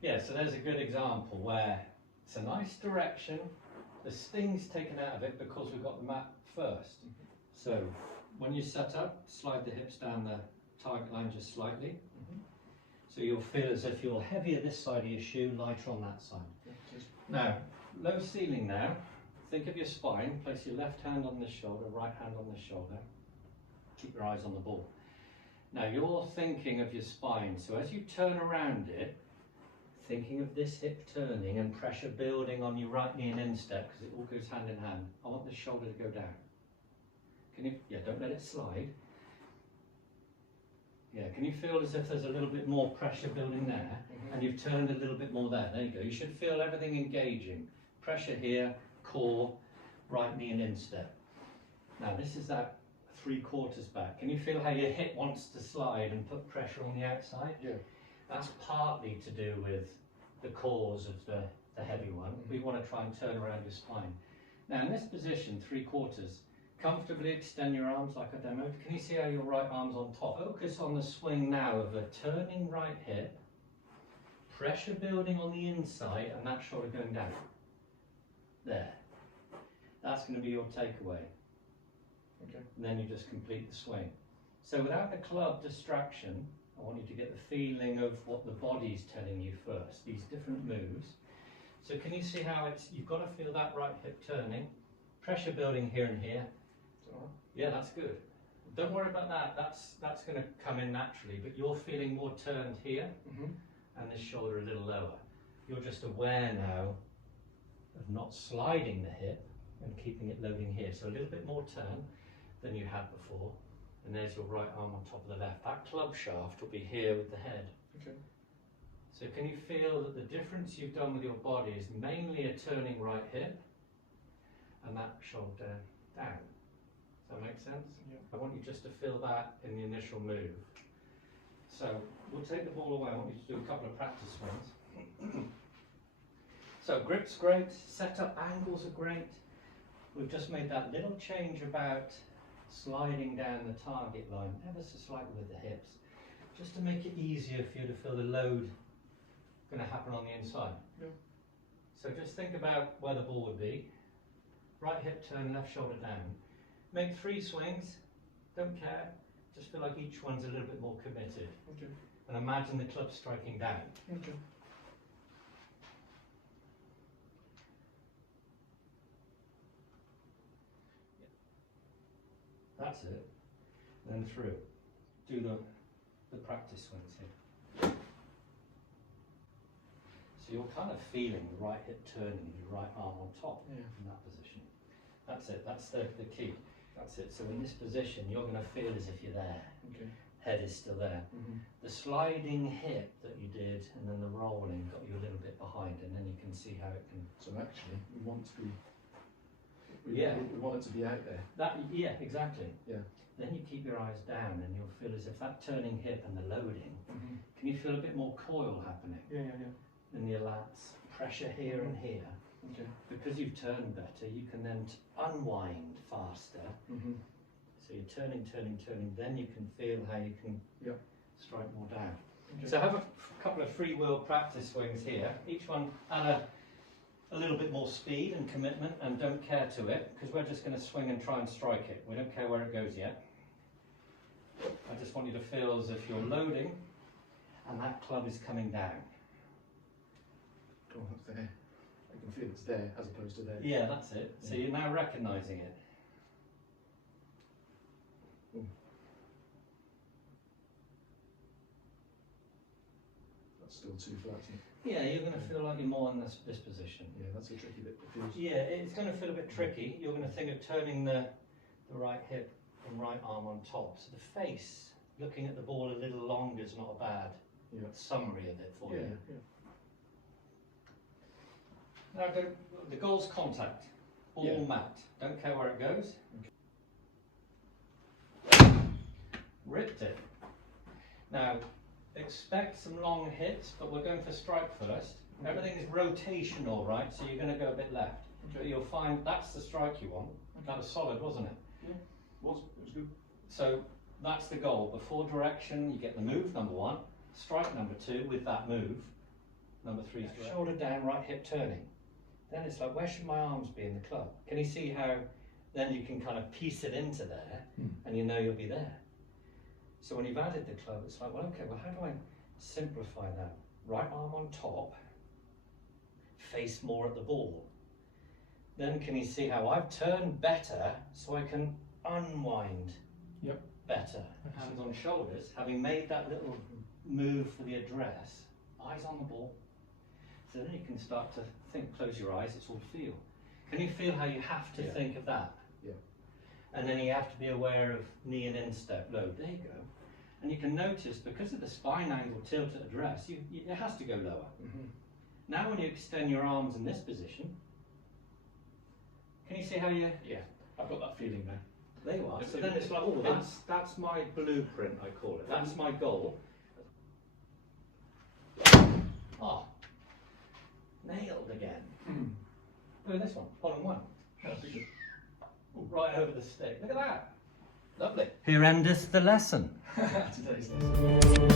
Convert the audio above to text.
Yeah, so there's a good example where it's a nice direction, the sting's taken out of it because we've got the mat first. So when you set up, slide the hips down the target line just slightly. So you'll feel as if you're heavier this side of your shoe, lighter on that side. Now, low ceiling now, think of your spine, place your left hand on the shoulder, right hand on the shoulder. Keep your eyes on the ball. Now you're thinking of your spine, so as you turn around it, thinking of this hip turning and pressure building on your right knee and instep, because it all goes hand in hand. I want the shoulder to go down. Can you, yeah, don't let it slide. Yeah, can you feel as if there's a little bit more pressure building there, and you've turned a little bit more there? There you go. You should feel everything engaging. Pressure here, core, right knee and instep. Now this is that 3/4 back. Can you feel how your hip wants to slide and put pressure on the outside? Yeah. That's partly to do with the cause of the heavy one. We want to try and turn around your spine. Now in this position, 3/4, comfortably extend your arms like I demoed. Can you see how your right arm's on top? Focus on the swing now of a turning right hip, pressure building on the inside and that shoulder going down. There. That's going to be your takeaway. Okay. And then you just complete the swing. So without the club distraction, I want you to get the feeling of what the body's telling you first, these different moves. So can you see how it's, you've got to feel that right hip turning, pressure building here and here. Yeah, that's good. Don't worry about that, that's going to come in naturally, but you're feeling more turned here and this shoulder a little lower. You're just aware now of not sliding the hip and keeping it loading here. So a little bit more turn than you had before. And there's your right arm on top of the left. That club shaft will be here with the head. Okay. So can you feel that the difference you've done with your body is mainly a turning right hip and that shoulder down? Does that make sense? Yeah. I want you just to feel that in the initial move. So we'll take the ball away. I want you to do a couple of practice swings. So grip's great, setup angles are great. We've just made that little change about sliding down the target line ever so slightly with the hips, just to make it easier for you to feel the load going to happen on the inside. Yeah. So just think about where the ball would be. Right hip turn, left shoulder down. Make 3 swings, don't care, just feel like each one's a little bit more committed. Okay. And imagine the club striking down. Okay. That's it. Then through. Do the practice swings here. So you're kind of feeling the right hip turning and your right arm on top in that position. That's it. That's the key. That's it. So in this position, you're going to feel as if you're there. Okay. Head is still there. The sliding hip that you did and then the rolling got you a little bit behind, and then you can see how it can. So actually, we want to be. We want it to be out there. Yeah, exactly. Yeah. Then you keep your eyes down and you'll feel as if that turning hip and the loading, can you feel a bit more coil happening? Yeah. In your lats, pressure here and here. Okay. Because you've turned better, you can then unwind faster. So you're turning, then you can feel how you can strike more down. Okay. So I have a couple of free wheel practice swings here. Each one add a little bit more speed and commitment, and don't care to it, because we're just going to swing and try and strike it. We don't care where it goes yet. I just want you to feel as if you're loading and that club is coming down. Oh, that's there. I can feel it's there as opposed to there. Yeah, that's it. So you're now recognising it. That's still too flat. Yeah, you're going to feel like you're more in this position. Yeah, that's a tricky bit. Yeah, it's going to feel a bit tricky. You're going to think of turning the right hip and right arm on top. So the face, looking at the ball a little longer, is not a bad summary of it for you. Yeah. Now the goal's contact. Ball mat. Don't care where it goes. Okay. Ripped it. Now, expect some long hits, but we're going for strike first. Everything is rotational, right? So you're going to go a bit left. Okay. But you'll find that's the strike you want. That was solid, wasn't it? Yeah, it was good. So that's the goal. Before direction, you get the move, number 1. Strike number 2 with that move. number 3 threat. Shoulder down, right hip turning. Then it's like, where should my arms be in the club? Can you see how then you can kind of piece it into there and you know you'll be there? So when you've added the club, it's like, well, okay, well, how do I simplify that? Right arm on top, face more at the ball. Then can you see how I've turned better so I can unwind better? Hands on shoulders, having made that little move for the address, eyes on the ball. So then you can start to think, close your eyes, it's all feel. Can you feel how you have to think of that? Yeah. And then you have to be aware of knee and instep load. There you go. And you can notice, because of the spine angle tilt at address, it has to go lower. Now when you extend your arms in this position, can you see how you... Yeah, I've got that feeling now. There you are. So then it's like, oh, that's my blueprint, I call it. That's my goal. Oh, nailed again. Doing this one, following one. That'd be good. Right over the stick. Look at that. Lovely. Here endeth the lesson. Today's lesson.